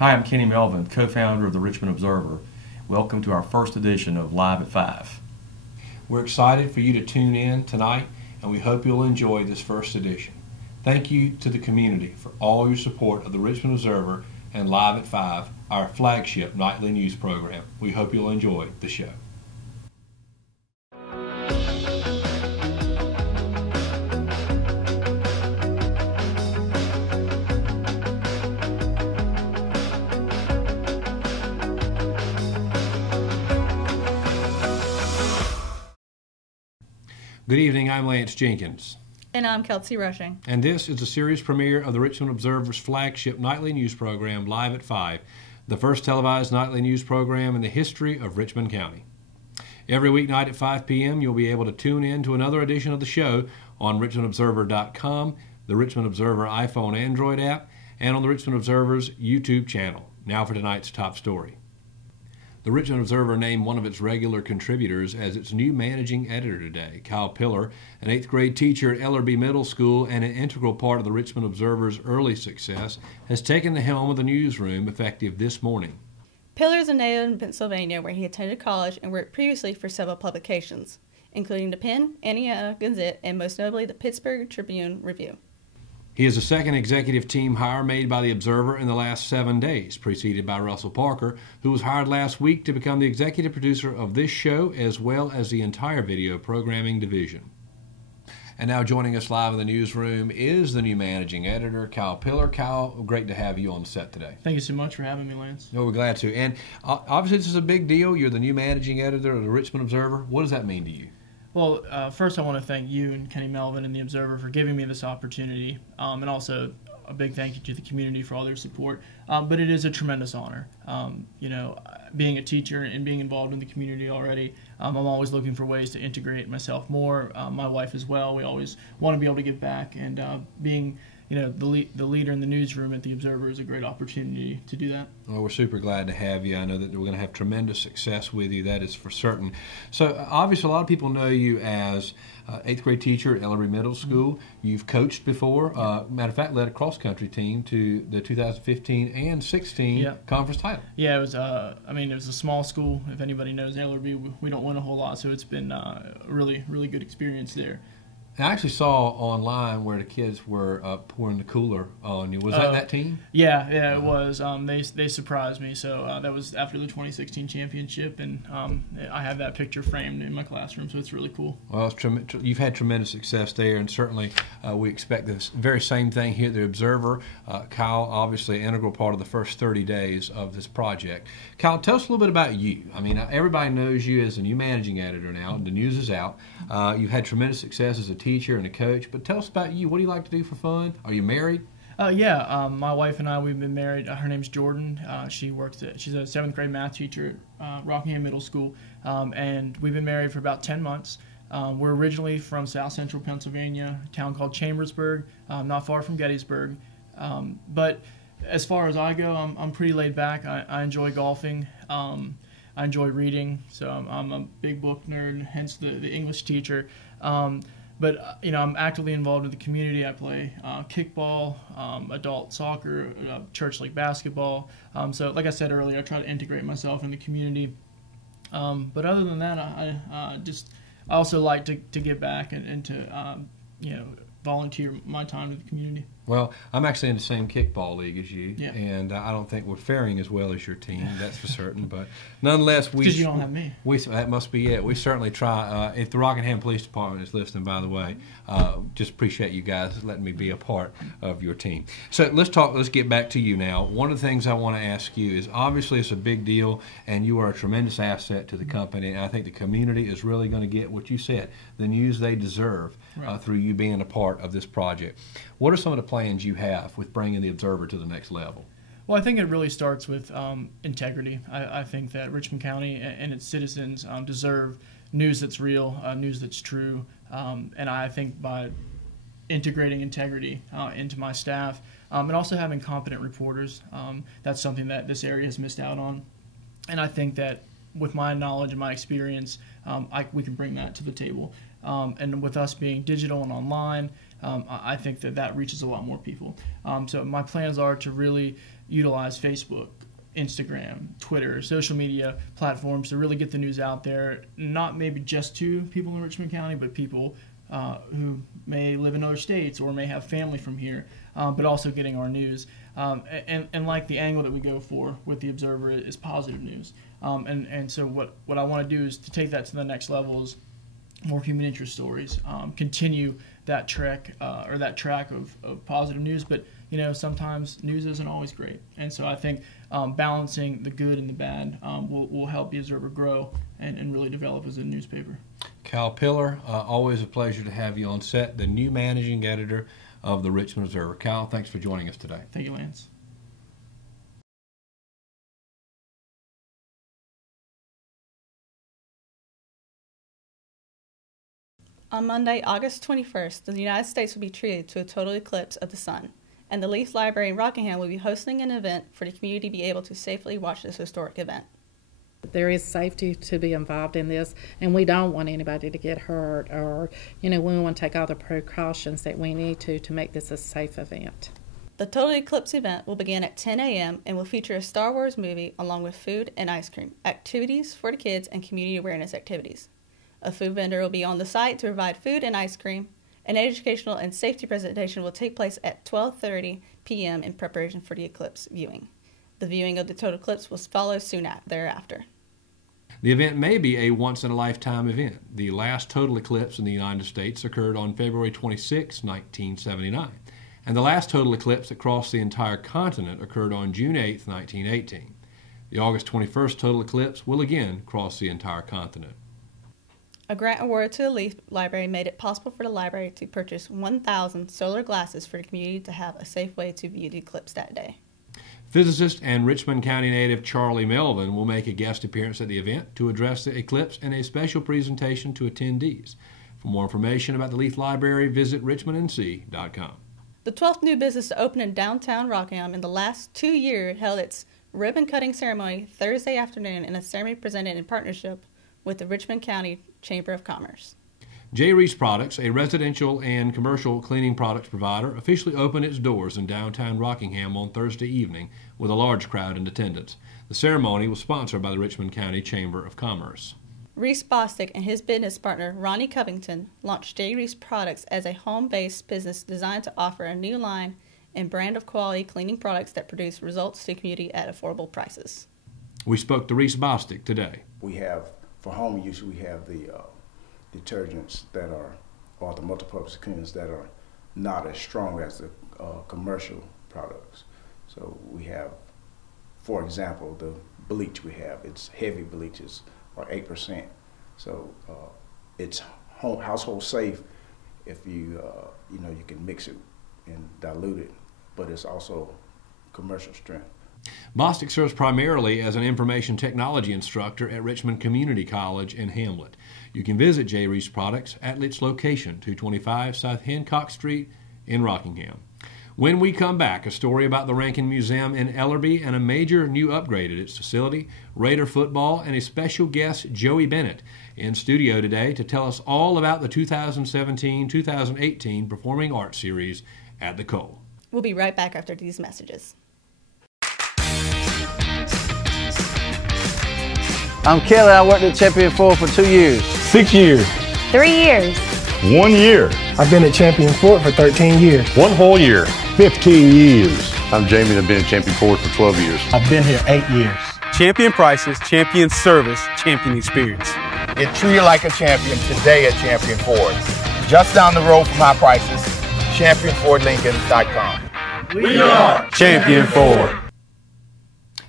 Hi, I'm Kenny Melvin, co-founder of the Richmond Observer. Welcome to our first edition of Live at 5. We're excited for you to tune in tonight, and we hope you'll enjoy this first edition. Thank you to the community for all your support of the Richmond Observer and Live at 5, our flagship nightly news program. We hope you'll enjoy the show. Good evening, I'm Lance Jenkins. And I'm Kelsey Rushing. And this is the series premiere of the Richmond Observer's flagship nightly news program, Live at 5, the first televised nightly news program in the history of Richmond County. Every weeknight at 5 p.m., you'll be able to tune in to another edition of the show on richmondobserver.com, the Richmond Observer iPhone Android app, and on the Richmond Observer's YouTube channel. Now for tonight's top story. The Richmond Observer named one of its regular contributors as its new managing editor today. Kyle Pillar, an 8th grade teacher at Ellerby Middle School and an integral part of the Richmond Observer's early success, has taken the helm of the newsroom effective this morning. Pillar is a native in Pennsylvania, where he attended college and worked previously for several publications, including the Penn, Indiana Gazette, and most notably the Pittsburgh Tribune Review. He is the second executive team hire made by the Observer in the last 7 days, preceded by Russell Parker, who was hired last week to become the executive producer of this show as well as the entire video programming division. And now joining us live in the newsroom is the new managing editor, Kyle Pillar. Kyle, great to have you on the set today. Thank you so much for having me, Lance. No, we're glad to. And obviously this is a big deal. You're the new managing editor of the Richmond Observer. What does that mean to you? Well, first I want to thank you and Kenny Melvin and the Observer for giving me this opportunity, and also a big thank you to the community for all their support. But it is a tremendous honor. Being a teacher and being involved in the community already, I'm always looking for ways to integrate myself more. My wife as well. We always want to be able to give back, and being the leader in the newsroom at the Observer is a great opportunity to do that. Well, we're super glad to have you. I know that we're going to have tremendous success with you, that is for certain. So obviously a lot of people know you as 8th grade teacher at Ellerby Middle School. Mm-hmm. You've coached before. Matter of fact, led a cross-country team to the 2015 and 16 conference title. Yeah, it was it was a small school. If anybody knows Ellerby, we don't win a whole lot, so it's been a really, really good experience there. I actually saw online where the kids were pouring the cooler on you. Was that team? Yeah, it was. They surprised me. So that was after the 2016 championship, and I have that picture framed in my classroom, so it's really cool. Well, you've had tremendous success there, and certainly we expect the very same thing here at the Observer. Kyle, obviously an integral part of the first 30 days of this project. Kyle, tell us a little bit about you. I mean, everybody knows you as a new managing editor now. The news is out. You've had tremendous success as a teacher and a coach, but tell us about you. What do you like to do for fun? Are you married? My wife and I, we've been married. Her name's Jordan. She's a 7th grade math teacher at Rockingham Middle School, and we've been married for about 10 months. We're originally from South Central Pennsylvania, a town called Chambersburg, not far from Gettysburg. But as far as I go, I'm pretty laid back. I enjoy golfing. I enjoy reading, so I'm a big book nerd, hence the English teacher. But I'm actively involved in the community. I play kickball, adult soccer, church league basketball. So like I said earlier, I try to integrate myself in the community. But other than that, I also like to give back and to volunteer my time to the community. Well, I'm actually in the same kickball league as you, yeah. And I don't think we're faring as well as your team, that's for certain. But nonetheless, because you don't have me. That must be it. We certainly try. If the Rockingham Police Department is listening, by the way, just appreciate you guys letting me be a part of your team. So let's get back to you now. One of the things I want to ask you is, obviously it's a big deal, and you are a tremendous asset to the company, and I think the community is really going to get what you said, the news they deserve, right, through you being a part of this project. What are some of the plans you have with bringing the Observer to the next level? Well, I think it really starts with integrity. I think that Richmond County and its citizens deserve news that's real, news that's true, and I think by integrating integrity into my staff and also having competent reporters, that's something that this area has missed out on. And I think that with my knowledge and my experience, we can bring that to the table. And with us being digital and online, I think that reaches a lot more people. So my plans are to really utilize Facebook, Instagram, Twitter, social media platforms to really get the news out there, not maybe just to people in Richmond County, but people who may live in other states or may have family from here, but also getting our news. And like the angle that we go for with the Observer is positive news. And so what I want to do is to take that to the next level is more human interest stories, continue that track of positive news, but sometimes news isn't always great, and so I think balancing the good and the bad will help the Observer grow and really develop as a newspaper. Cal Pillar, always a pleasure to have you on set, the new managing editor of the Richmond Observer. Cal, thanks for joining us today. Thank you, Lance. On Monday, August 21st, the United States will be treated to a total eclipse of the sun, and the Leaf Library in Rockingham will be hosting an event for the community to be able to safely watch this historic event. There is safety to be involved in this, and we don't want anybody to get hurt, or, we want to take all the precautions that we need to make this a safe event. The Total Eclipse event will begin at 10 a.m. and will feature a Star Wars movie along with food and ice cream, activities for the kids, and community awareness activities. A food vendor will be on the site to provide food and ice cream. An educational and safety presentation will take place at 12:30 p.m. in preparation for the eclipse viewing. The viewing of the total eclipse will follow soon thereafter. The event may be a once-in-a-lifetime event. The last total eclipse in the United States occurred on February 26, 1979, and the last total eclipse that crossed the entire continent occurred on June 8, 1918. The August 21st total eclipse will again cross the entire continent. A grant awarded to the Leaf Library made it possible for the library to purchase 1,000 solar glasses for the community to have a safe way to view the eclipse that day. Physicist and Richmond County native Charlie Melvin will make a guest appearance at the event to address the eclipse in a special presentation to attendees. For more information about the Leaf Library, visit richmondnc.com. The 12th new business to open in downtown Rockingham in the last 2 years held its ribbon-cutting ceremony Thursday afternoon in a ceremony presented in partnership with the Richmond County Chamber of Commerce. J. Reese Products, a residential and commercial cleaning products provider, officially opened its doors in downtown Rockingham on Thursday evening with a large crowd in attendance. The ceremony was sponsored by the Richmond County Chamber of Commerce. Reese Bostic and his business partner, Ronnie Covington, launched J. Reese Products as a home-based business designed to offer a new line and brand of quality cleaning products that produce results to the community at affordable prices. We spoke to Reese Bostic today. We have, for home use, we have the detergents that are, or the multipurpose cleaners that are not as strong as the commercial products. So we have, for example, the bleach we have, it's heavy bleaches, or 8%. So it's household safe if you you can mix it and dilute it, but it's also commercial strength. Bostic serves primarily as an information technology instructor at Richmond Community College in Hamlet. You can visit J. Reese Products at its location, 225 South Hancock Street in Rockingham. When we come back, a story about the Rankin Museum in Ellerbe and a major new upgrade at its facility, Raider football, and a special guest, Joey Bennett, in studio today to tell us all about the 2017-2018 Performing Arts Series at the Cole. We'll be right back after these messages. I'm Kelly. I worked at Champion Ford for 2 years. 6 years. 3 years. 1 year. I've been at Champion Ford for 13 years. 1 whole year. 15 years. I'm Jamie and I've been at Champion Ford for 12 years. I've been here 8 years. Champion prices, champion service, champion experience. Get treated like a champion today at Champion Ford. Just down the road from high prices, championfordlincoln.com. We are Champion Ford.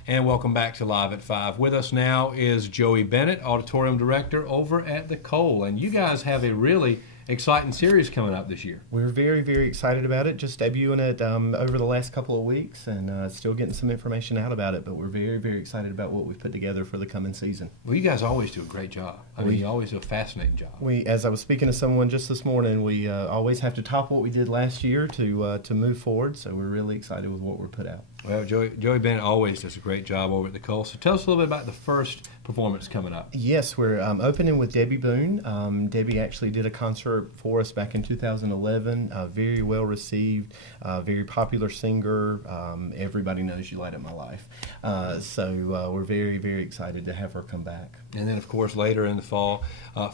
And welcome back to Live at 5. With us now is Joey Bennett, Auditorium Director over at the Cole. And you guys have a really exciting series coming up this year. We're very, very excited about it. Just debuting it over the last couple of weeks and still getting some information out about it. But we're very, very excited about what we've put together for the coming season. Well, you guys always do a great job. I mean, you always do a fascinating job. As I was speaking to someone just this morning, we always have to top what we did last year to move forward. So we're really excited with what we're put out. Well, Joey Bennett always does a great job over at the Cole. So tell us a little bit about the first performance coming up. Yes, we're opening with Debbie Boone. Debbie actually did a concert for us back in 2011. Very well received, very popular singer. Everybody knows You Light Up My Life. So we're very, very excited to have her come back. And then, of course, later in the fall,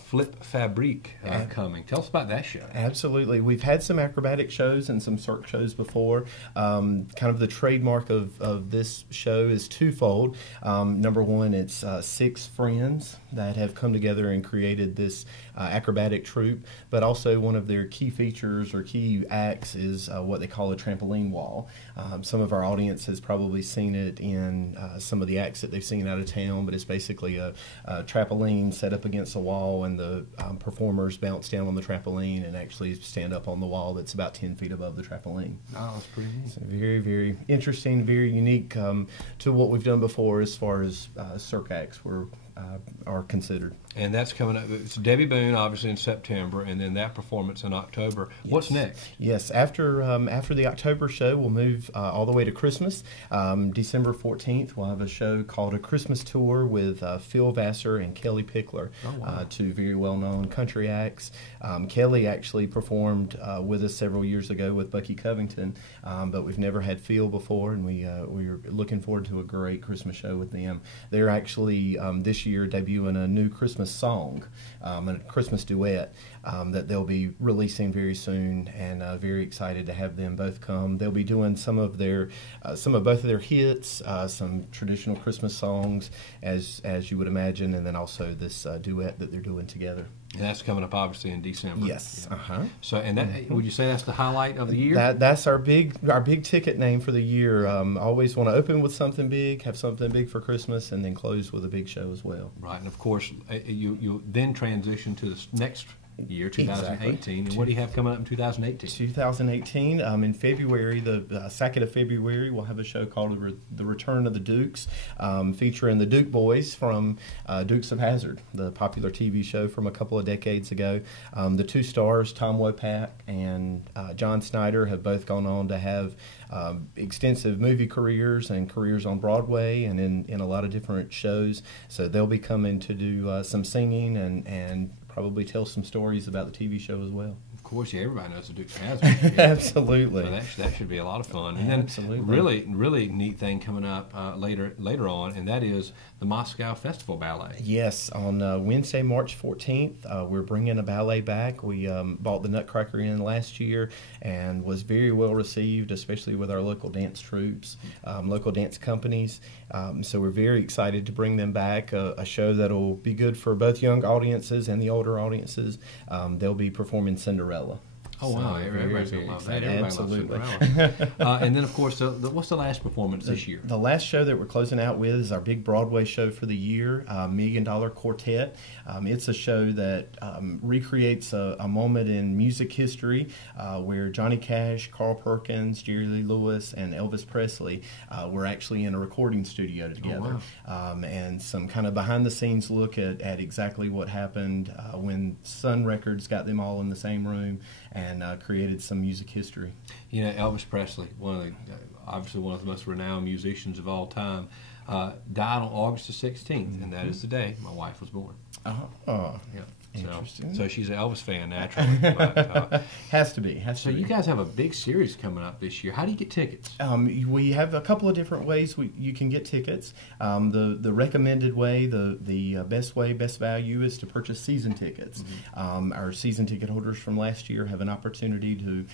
Flip Fabrique coming. Tell us about that show. Absolutely. We've had some acrobatic shows and some cirque shows before. Kind of the trademark of this show is twofold. Number one, it's 6 friends that have come together and created this acrobatic troupe, but also one of their key features or key acts is what they call a trampoline wall. Some of our audience has probably seen it in some of the acts that they've seen out of town, but it's basically a trampoline set up against a wall, and the performers bounce down on the trampoline and actually stand up on the wall that's about 10 feet above the trampoline. Oh, that's pretty neat. So very, very interesting, very unique to what we've done before as far as cirque acts are considered. And that's coming up. It's Debbie Boone, obviously, in September, and then that performance in October. Yes. What's next? Yes, after the October show, we'll move all the way to Christmas. December 14th, we'll have a show called A Christmas Tour with Phil Vassar and Kelly Pickler, two very well-known country acts. Kelly actually performed with us several years ago with Bucky Covington, but we've never had Phil before, and we're looking forward to a great Christmas show with them. They're actually this year debuting a new Christmas song, a Christmas duet that they'll be releasing very soon, and very excited to have them both come. They'll be doing some of both of their hits, some traditional Christmas songs, as you would imagine, and then also this duet that they're doing together. And that's coming up obviously in December. Yes. So, and that, would you say that's the highlight of the year? That's our big ticket name for the year. Always want to open with something big, have something big for Christmas, and then close with a big show as well. Right, and of course you then transition to the next year, 2018. Exactly. And what do you have coming up in 2018? 2018, in February, the 2nd of February, we'll have a show called The Return of the Dukes, featuring the Duke Boys from Dukes of Hazzard, the popular TV show from a couple of decades ago. The two stars, Tom Wopat and John Snyder, have both gone on to have extensive movie careers and careers on Broadway and in a lot of different shows. So they'll be coming to do some singing and probably tell some stories about the TV show as well. Of course, yeah, everybody knows the Dukes of Hazzard. Yeah. Absolutely. So that should be a lot of fun. And then really neat thing coming up later on, and that is the Moscow Festival Ballet. Yes, on Wednesday, March 14th, we're bringing a ballet back. We bought the Nutcracker in last year and was very well received, especially with our local dance troupes, local dance companies. So we're very excited to bring them back, a show that will be good for both young audiences and the older audiences. They'll be performing Cinderella. Oh, wow. Everybody's going to love that. Everybody Absolutely. loves Cinderella. And then, of course, what's the last performance this year? The last show that we're closing out with is our big Broadway show for the year, $1 Million Quartet. It's a show that recreates a moment in music history where Johnny Cash, Carl Perkins, Jerry Lee Lewis, and Elvis Presley were actually in a recording studio together. Oh, wow. And some kind of behind-the-scenes look at exactly what happened when Sun Records got them all in the same room and created some music history. You know, Elvis Presley, obviously one of the most renowned musicians of all time, died on August the 16th, and that is the day my wife was born. Yeah. Interesting. So she's an Elvis fan naturally. But, has to be. So you guys have a big series coming up this year. How do you get tickets? We have a couple of different ways you can get tickets. The recommended way, the best way, best value is to purchase season tickets. Mm-hmm. Our season ticket holders from last year have an opportunity to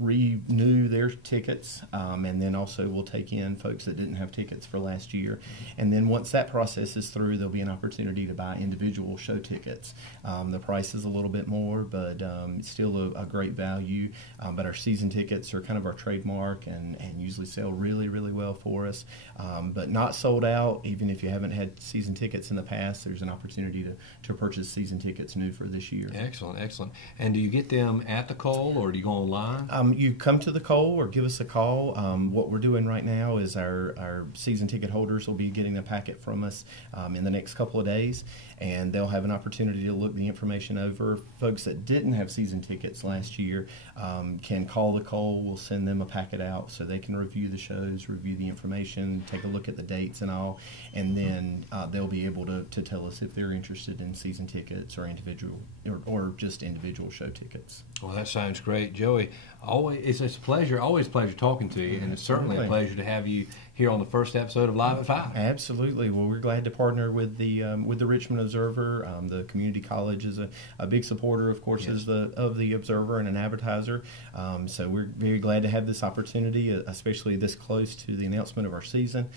renew their tickets, and then also we'll take in folks that didn't have tickets for last year. Mm-hmm. And then once that process is through, there'll be an opportunity to buy individual show tickets. The price is a little bit more, but it's still a great value. But our season tickets are kind of our trademark and usually sell really, really well for us. But not sold out. Even if you haven't had season tickets in the past, there's an opportunity to purchase season tickets new for this year. Excellent, excellent. And do you get them at the Cole or do you go online? You come to the Cole or give us a call. What we're doing right now is our season ticket holders will be getting a packet from us in the next couple of days, and they'll have an opportunity to look look the information over. Folks that didn't have season tickets last year can call the Cole. We'll send them a packet out so they can review the shows, review the information, take a look at the dates and all, and then they'll be able to tell us if they're interested in season tickets or individual or just individual show tickets. Well, that sounds great, Joey. Always, it's a pleasure. Always a pleasure talking to you, and it's certainly a pleasure to have you here on the first episode of Live at 5. Absolutely. Well, we're glad to partner with the Richmond Observer. The community college is a big supporter, of course, of the Observer and an advertiser. So we're very glad to have this opportunity, especially this close to the announcement of our season.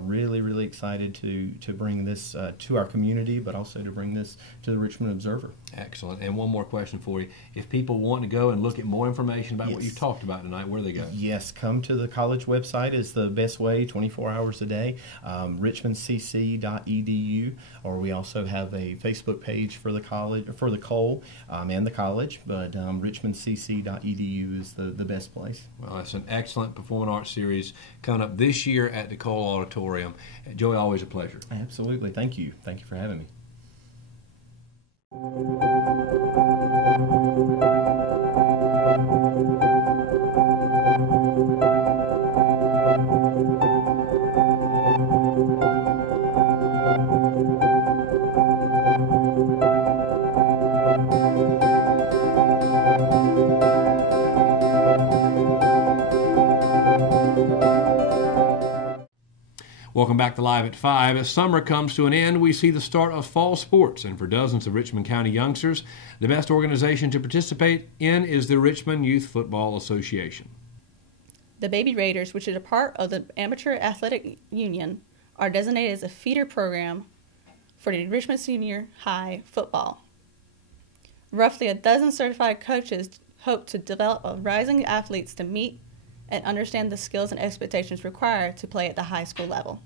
Really, really excited to bring this to our community, but also to bring this to the Richmond Observer. Excellent. And one more question for you. If people want to go and look at more information about what you talked about tonight, where do they go? Yes, come to the college website is the best way, 24 hours a day, richmondcc.edu, or we also have a Facebook page for the college, for the Cole and the college, but richmondcc.edu is the best place. Well, that's an excellent performing arts series coming up this year at the Cole Auditorium. Joey, always a pleasure. Absolutely. Thank you. Thank you for having me. Welcome back to Live at 5. As summer comes to an end, we see the start of fall sports, and for dozens of Richmond County youngsters, the best organization to participate in is the Richmond Youth Football Association. The Baby Raiders, which is a part of the Amateur Athletic Union, are designated as a feeder program for the Richmond Senior High football. Roughly a dozen certified coaches hope to develop rising athletes to meet and understand the skills and expectations required to play at the high school level.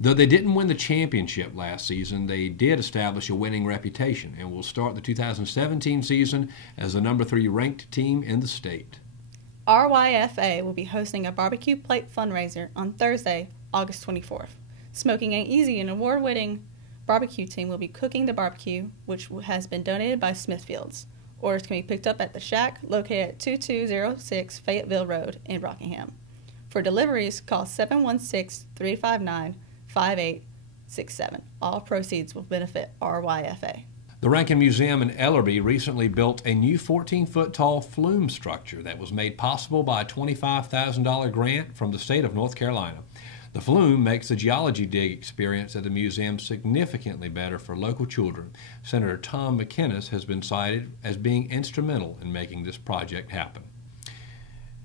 Though they didn't win the championship last season, they did establish a winning reputation and will start the 2017 season as the number 3 ranked team in the state. RYFA will be hosting a barbecue plate fundraiser on Thursday, August 24th. Smoking Ain't Easy, an award-winning barbecue team, will be cooking the barbecue, which has been donated by Smithfields. Orders can be picked up at the Shack, located at 2206 Fayetteville Road in Rockingham. For deliveries, call 716-359-5867. All proceeds will benefit RYFA. The Rankin Museum in Ellerbe recently built a new 14-foot tall flume structure that was made possible by a $25,000 grant from the state of North Carolina. The flume makes the geology dig experience at the museum significantly better for local children. Senator Tom McInnes has been cited as being instrumental in making this project happen.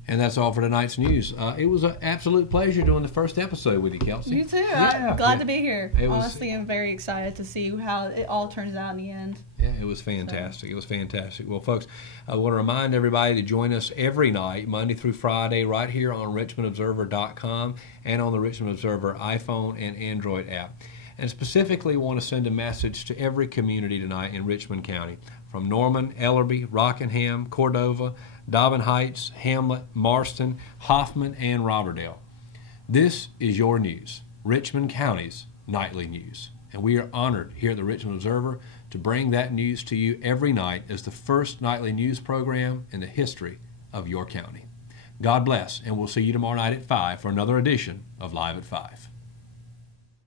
And that's all for tonight's news. It was an absolute pleasure doing the first episode with you, Kelsey. You too. I'm glad to be here. Honestly, I'm very excited to see how it all turns out in the end. Yeah, it was fantastic. It was fantastic. Well, folks, I want to remind everybody to join us every night, Monday through Friday, right here on RichmondObserver.com and on the Richmond Observer iPhone and Android app. And specifically want to send a message to every community tonight in Richmond County, from Norman, Ellerbe, Rockingham, Cordova, Dobbin Heights, Hamlet, Marston, Hoffman, and Robberdale. This is your news, Richmond County's nightly news. And we are honored here at the Richmond Observer to bring that news to you every night as the first nightly news program in the history of your county. God bless, and we'll see you tomorrow night at 5 for another edition of Live at 5.